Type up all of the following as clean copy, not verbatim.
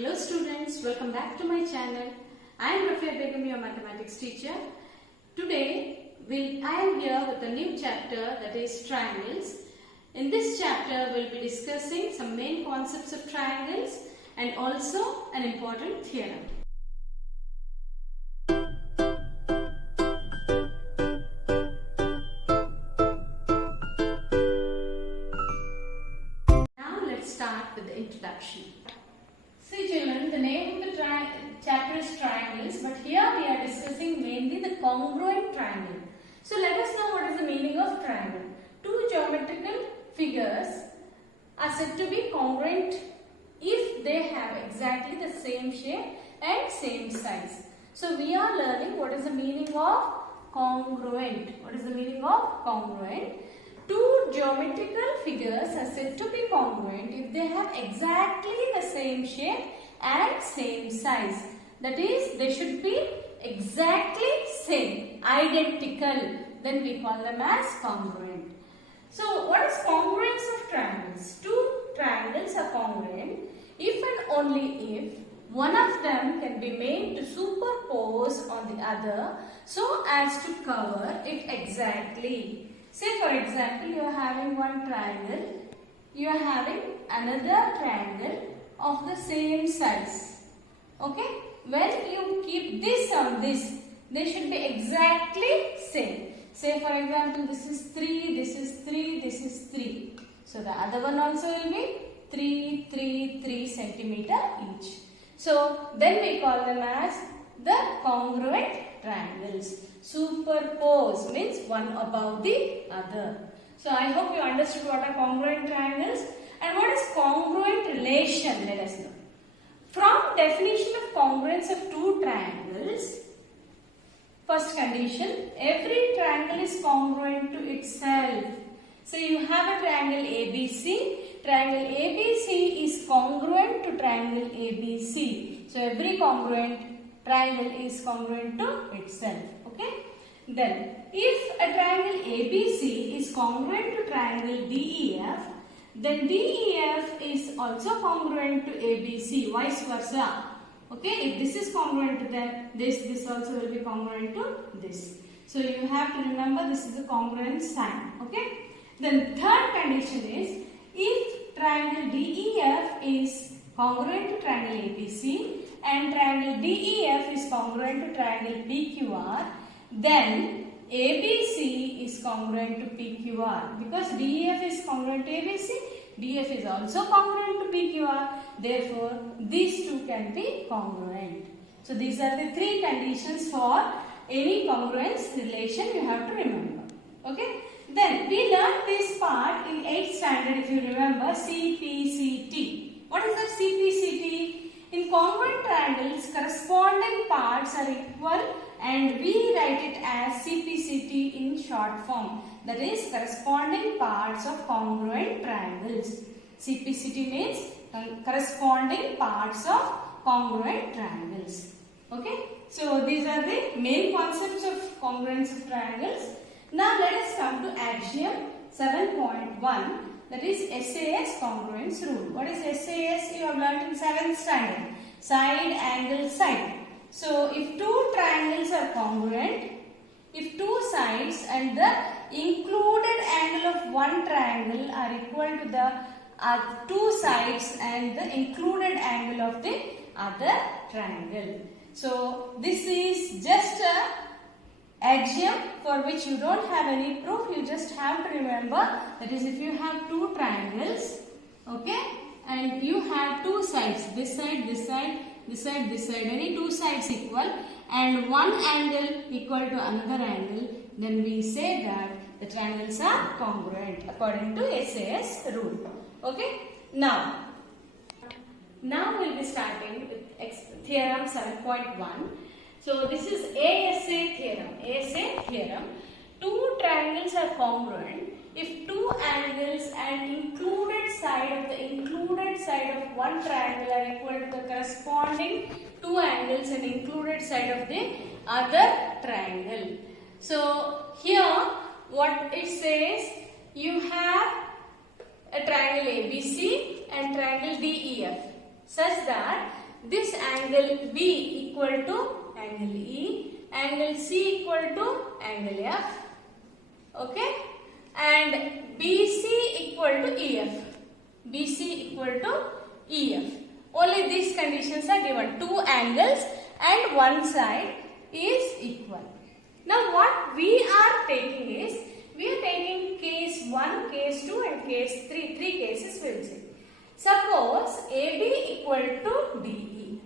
Hello students, welcome back to my channel. I am Rafia Begum, your mathematics teacher. Today I am here with a new chapter, that is triangles. In this chapter we will be discussing some main concepts of triangles and also an important theorem. Now let's start with the introduction. See children, the name of the chapter is triangles, but here we are discussing mainly the congruent triangle. So let us know what is the meaning of triangle. Two geometrical figures are said to be congruent if they have exactly the same shape and same size. So we are learning what is the meaning of congruent. What is the meaning of congruent? Two geometrical figures are said to be congruent if they have exactly the same shape and same size. That is, they should be exactly same, identical. Then we call them as congruent. So, what is congruence of triangles? Two triangles are congruent if and only if one of them can be made to superpose on the other so as to cover it exactly. Say for example, you are having one triangle, you are having another triangle of the same size. Okay? When you keep this on this, they should be exactly same. Say for example, this is 3, this is 3, this is 3. So the other one also will be 3 centimeter each. So then we call them as the congruent triangles. Superpose means one above the other. So I hope you understood what are congruent triangles and what is congruent relation. Let us know. From definition of congruence of two triangles, first condition, every triangle is congruent to itself. So you have a triangle ABC. Triangle ABC is congruent to triangle ABC. So every congruent triangle is congruent to itself. Okay? Then, if a triangle ABC is congruent to triangle DEF, then DEF is also congruent to ABC, vice versa. Okay? If this is congruent to that, this also will be congruent to this. So you have to remember this is the congruent sign. Okay? Then third condition is, if triangle DEF is congruent to triangle ABC and triangle DEF is congruent to triangle PQR, then ABC is congruent to PQR. Because DEF is congruent to ABC, DF is also congruent to PQR. Therefore, these two can be congruent. So, these are the three conditions for any congruence relation you have to remember. Okay? Then, we learned this part in 8th standard, if you remember, CPCT. What is that CPCT? In congruent triangles, corresponding parts are equal and we write it as CPCT in short form. That is corresponding parts of congruent triangles. CPCT means corresponding parts of congruent triangles. Okay. So these are the main concepts of congruence of triangles. Now let us come to Axiom 7.1, that is SAS congruence rule. What is SAS? You have learnt in 7th standard. Side, angle, side. So if two triangles are congruent, if two sides and the included angle of one triangle are equal to the two sides and the included angle of the other triangle. So this is just a axiom for which you don't have any proof, you just have to remember. That is, if you have two triangles, okay, and you have two sides, this side, this side, this side, this side, any two sides equal and one angle equal to another angle, then we say that the triangles are congruent according to SAS rule. Okay. Now we'll be starting with theorem 7.1. So this is ASA theorem. ASA theorem. Two triangles are congruent if two angles and included side of one triangle are equal to the corresponding two angles and included side of the other triangle. So here what it says, you have a triangle ABC and triangle DEF such that this angle B equal to angle E, angle C equal to angle F, okay, and BC equal to EF. BC equal to EF. Only these conditions are given. Two angles and one side is equal. Now what we are taking is, we are taking case 1, case 2 and case 3. Three cases we will see. Suppose AB equal to DE.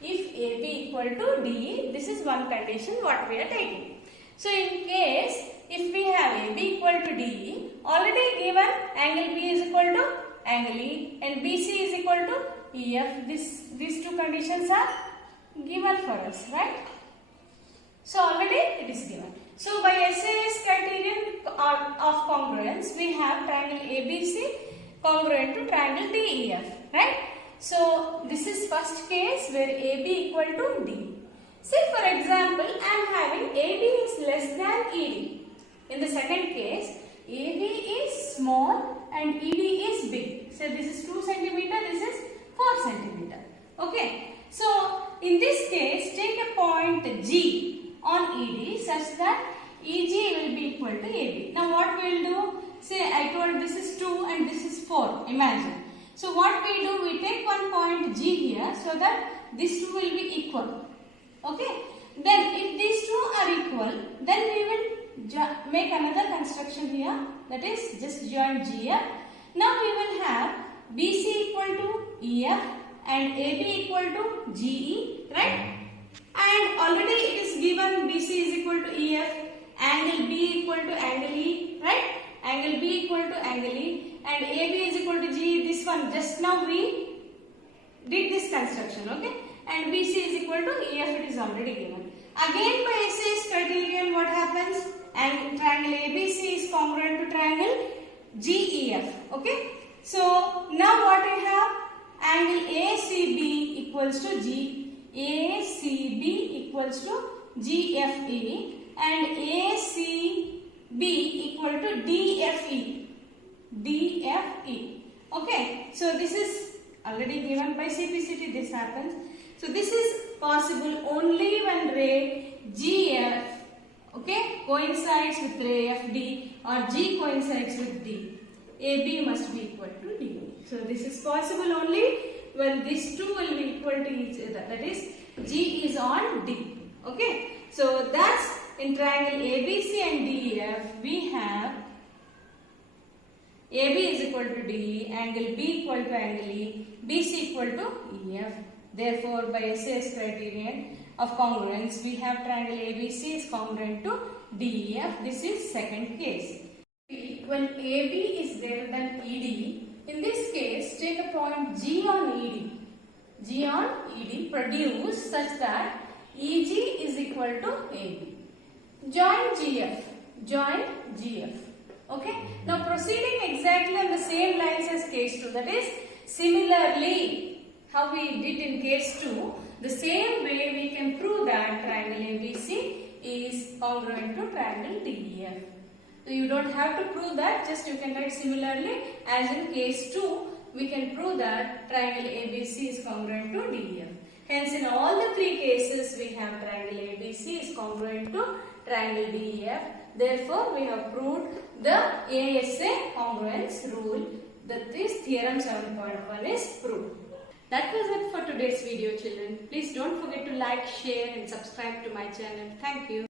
If AB equal to DE, this is one condition what we are taking. So in case if we have AB equal to DE, already given angle B is equal to angle E and BC is equal to EF. These two conditions are given for us, right? So already it is given. So by SAS criterion of congruence, we have triangle ABC congruent to triangle DEF, right? So this is first case where AB equal to D. Say for example, I am having AB is less than ED. In the second case, AB is small and ED is big. So this is 2 centimeter, this is 4 centimeter. Okay. So in this case, take a point G on ED such that EG will be equal to AB. Now what we will do? Say I told this is 2 and this is 4. Imagine. So what we do? We take one point G here so that these two will be equal. Okay. Then if these two are equal, then we will make another construction here, that is just join GF. Now we will have BC equal to EF and AB equal to GE, right? And already it is given BC is equal to EF, angle B equal to angle E, right? Angle B equal to angle E and AB is equal to GE. This one just now we did this construction, okay? And BC is equal to EF, it is already given. Again by SAS criterion what happens? And triangle ABC is congruent to triangle GEF. Okay. So now what we have? Angle ACB equals to ACB equals to GFE and ACB equal to DFE. DFE. Okay. So this is already given by CPCT. This happens. So this is possible only when ray GF, okay, coincides with ray FD or G coincides with D. AB must be equal to DE. So this is possible only when these two will be equal to each other. That is G is on D. Okay. So that's in triangle ABC and DEF we have AB is equal to DE, angle B equal to angle E, BC equal to EF. Therefore, by SAS criterion of congruence, we have triangle ABC is congruent to DEF. This is second case. When AB is greater than ED, in this case, take a point G on ED. G on ED produce such that EG is equal to AB. Join GF. Join GF. Okay. Now proceeding exactly on the same lines as case 2. That is similarly. How we did in case 2, the same way we can prove that triangle ABC is congruent to triangle DEF. So you don't have to prove that, just you can write similarly as in case 2, we can prove that triangle ABC is congruent to DEF. Hence in all the three cases we have triangle ABC is congruent to triangle DEF. Therefore we have proved the ASA congruence rule, that this theorem 7.1 is proved. That was it for today's video, children. Please don't forget to like, share and subscribe to my channel. Thank you.